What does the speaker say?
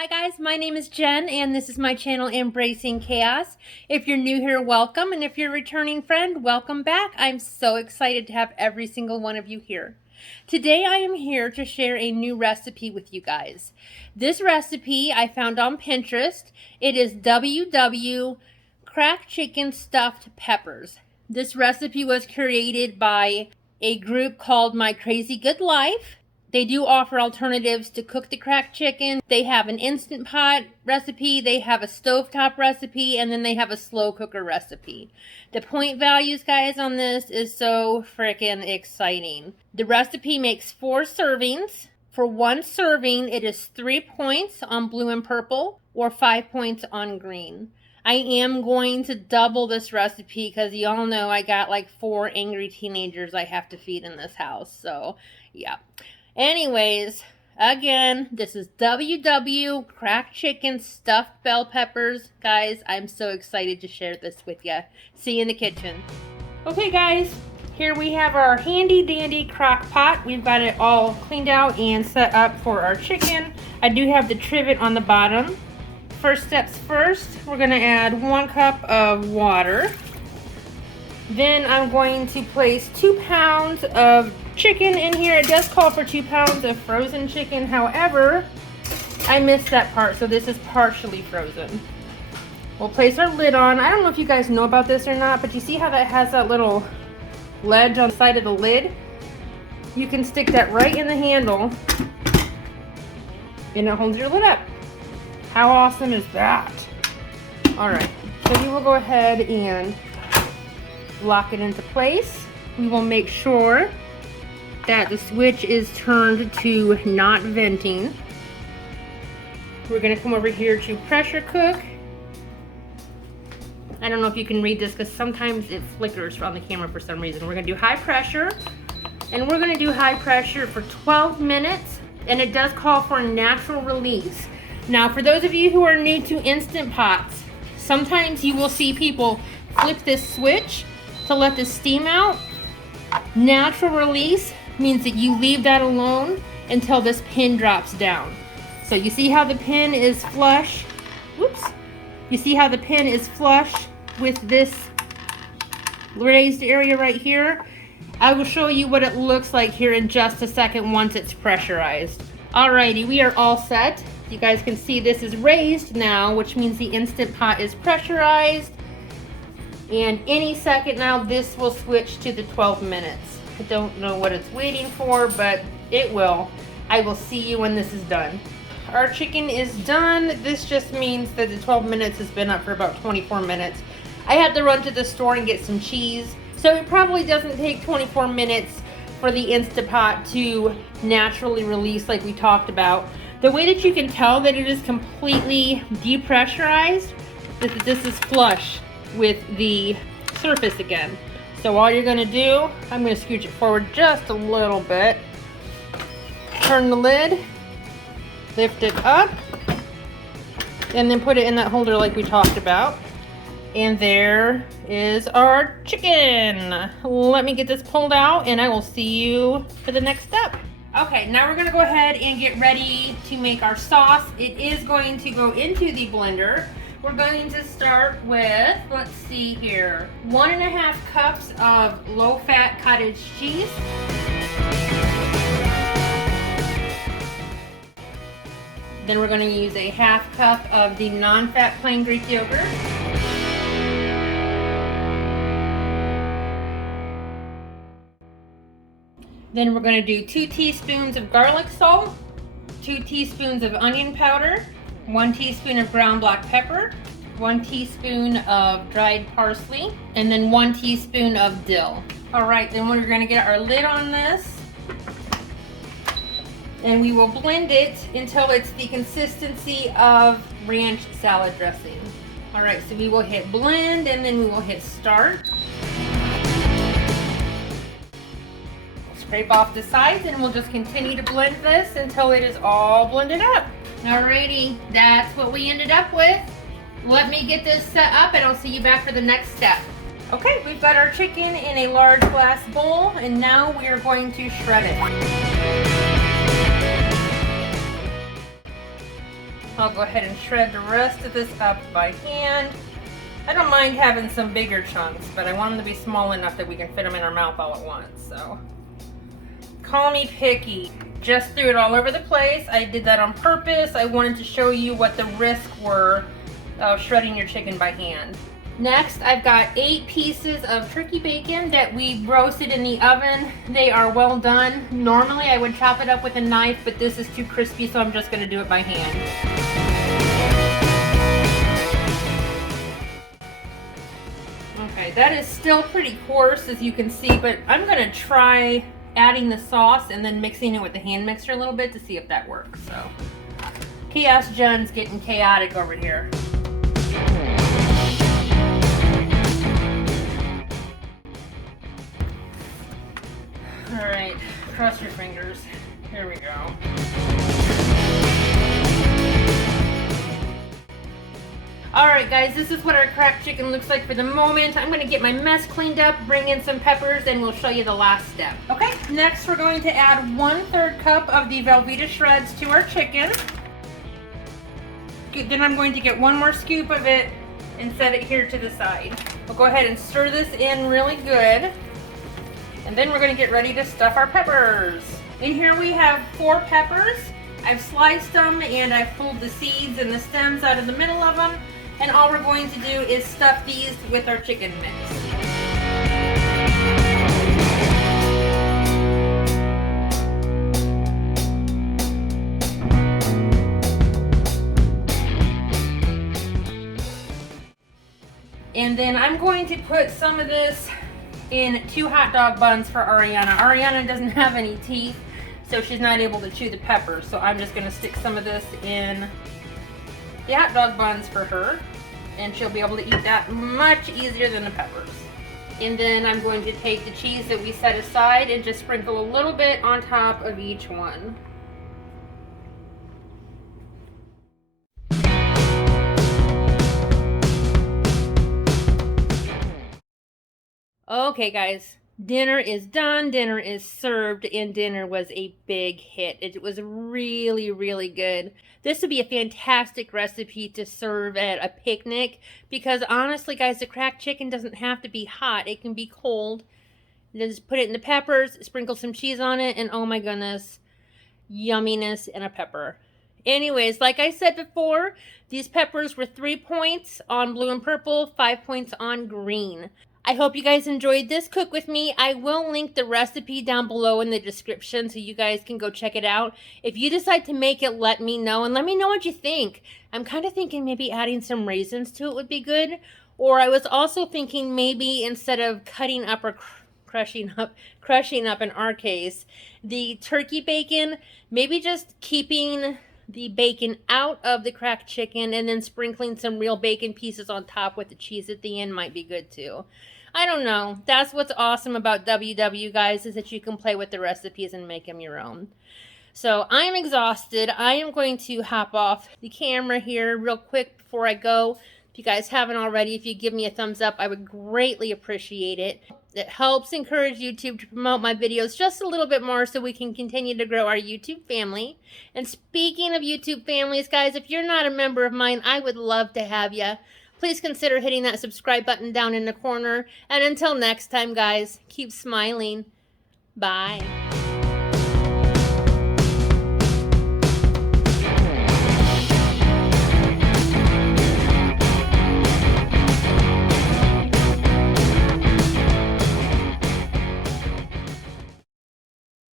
Hi guys, my name is Jen and this is my channel Embracing Chaos. If you're new here, welcome, and if you're a returning friend, welcome back. I'm so excited to have every single one of you here. Today I am here to share a new recipe with you guys. This recipe I found on Pinterest. It is WW Cracked Chicken Stuffed Peppers. This recipe was created by a group called My Crazy Good Life. They do offer alternatives to cook the cracked chicken. They have an Instant Pot recipe, they have a stovetop recipe, and then they have a slow cooker recipe. The point values, guys, on this is so freaking exciting. The recipe makes 4 servings. For 1 serving, it is 3 points on blue and purple or 5 points on green. I am going to double this recipe because y'all know I got like 4 angry teenagers I have to feed in this house. So, yeah. Anyways, again, this is WW Cracked Chicken Stuffed Bell Peppers. Guys, I'm so excited to share this with you. See you in the kitchen. Okay, guys, here we have our handy dandy crock pot. We've got it all cleaned out and set up for our chicken. I do have the trivet on the bottom. First steps first, we're going to add 1 cup of water. Then I'm going to place 2 pounds of chicken in here. It does call for 2 pounds of frozen chicken. However, I missed that part, so this is partially frozen. We'll place our lid on. I don't know if you guys know about this or not, but you see how that has that little ledge on the side of the lid? You can stick that right in the handle and it holds your lid up. How awesome is that? All right, so we will go ahead and lock it into place. We will make sure that the switch is turned to not venting. We're gonna come over here to pressure cook. I don't know if you can read this because sometimes it flickers on the camera for some reason. We're gonna do high pressure, and we're gonna do high pressure for 12 minutes, and it does call for natural release. Now, for those of you who are new to Instant Pots, sometimes you will see people flip this switch to let the steam out. Natural release means that you leave that alone until this pin drops down. So you see how the pin is flush? Whoops. You see how the pin is flush with this raised area right here? I will show you what it looks like here in just a second once it's pressurized. Alrighty, we are all set. You guys can see this is raised now, which means the Instant Pot is pressurized. And any second now, this will switch to the 12 minutes. I don't know what it's waiting for, but it will. I will see you when this is done. Our chicken is done. This just means that the 12 minutes has been up for about 24 minutes. I had to run to the store and get some cheese, so it probably doesn't take 24 minutes for the Instant Pot to naturally release like we talked about. The way that you can tell that it is completely depressurized is that this is flush with the surface again. So all you're gonna do, I'm gonna scooch it forward just a little bit, turn the lid, lift it up, and then put it in that holder like we talked about. And there is our chicken. Let me get this pulled out and I will see you for the next step. Okay, now we're gonna go ahead and get ready to make our sauce. It is going to go into the blender. We're going to start with, let's see here, 1.5 cups of low-fat cottage cheese. Then we're going to use a 1/2 cup of the non-fat plain Greek yogurt. Then we're going to do 2 teaspoons of garlic salt, 2 teaspoons of onion powder, 1 teaspoon of ground black pepper, 1 teaspoon of dried parsley, and then 1 teaspoon of dill. All right, then we're gonna get our lid on this, and we will blend it until it's the consistency of ranch salad dressing. All right, so we will hit blend, and then we will hit start. Scrape off the sides, and we'll just continue to blend this until it is all blended up. Alrighty, that's what we ended up with. Let me get this set up and I'll see you back for the next step. Okay, we've got our chicken in a large glass bowl, and now we are going to shred it. I'll go ahead and shred the rest of this up by hand. I don't mind having some bigger chunks, but I want them to be small enough that we can fit them in our mouth all at once, so. Call me picky. Just threw it all over the place. I did that on purpose. I wanted to show you what the risks were of shredding your chicken by hand. Next, I've got 8 pieces of turkey bacon that we roasted in the oven. They are well done. Normally I would chop it up with a knife, but this is too crispy, so I'm just gonna do it by hand. Okay, that is still pretty coarse, as you can see, but I'm gonna try adding the sauce and then mixing it with the hand mixer a little bit to see if that works. So, Chaos Jenn's getting chaotic over here. All right, cross your fingers. Here we go. All right, guys, this is what our cracked chicken looks like for the moment. I'm gonna get my mess cleaned up, bring in some peppers, and we'll show you the last step. Okay, next we're going to add 1/3 cup of the Velveeta shreds to our chicken. Then I'm going to get one more scoop of it and set it here to the side. We'll go ahead and stir this in really good. And then we're gonna get ready to stuff our peppers. In here we have 4 peppers. I've sliced them and I've pulled the seeds and the stems out of the middle of them. And all we're going to do is stuff these with our chicken mix. And then I'm going to put some of this in 2 hot dog buns for Ariana. Ariana doesn't have any teeth, so she's not able to chew the peppers. So I'm just gonna stick some of this in the hot dog buns for her, and she'll be able to eat that much easier than the peppers. And then I'm going to take the cheese that we set aside and just sprinkle a little bit on top of each one. Okay, guys, dinner is done, dinner is served, and dinner was a big hit. It was really, really good. This would be a fantastic recipe to serve at a picnic because honestly, guys, the cracked chicken doesn't have to be hot. It can be cold. Then just put it in the peppers, sprinkle some cheese on it, and oh my goodness, yumminess and a pepper. Anyways, like I said before, these peppers were 3 points on blue and purple, 5 points on green. I hope you guys enjoyed this cook with me. I will link the recipe down below in the description so you guys can go check it out. If you decide to make it, let me know, and let me know what you think. I'm kind of thinking maybe adding some raisins to it would be good. Or I was also thinking maybe instead of cutting up or crushing up in our case, the turkey bacon, maybe just keeping the bacon out of the cracked chicken and then sprinkling some real bacon pieces on top with the cheese at the end might be good too. I don't know. That's what's awesome about WW, guys, is that you can play with the recipes and make them your own. So I'm exhausted. I am going to hop off the camera here real quick before I go. If you guys haven't already, if you give me a thumbs up, I would greatly appreciate it. It helps encourage YouTube to promote my videos just a little bit more so we can continue to grow our YouTube family. And speaking of YouTube families, guys, if you're not a member of mine, I would love to have you. Please consider hitting that subscribe button down in the corner. And until next time, guys, keep smiling. Bye.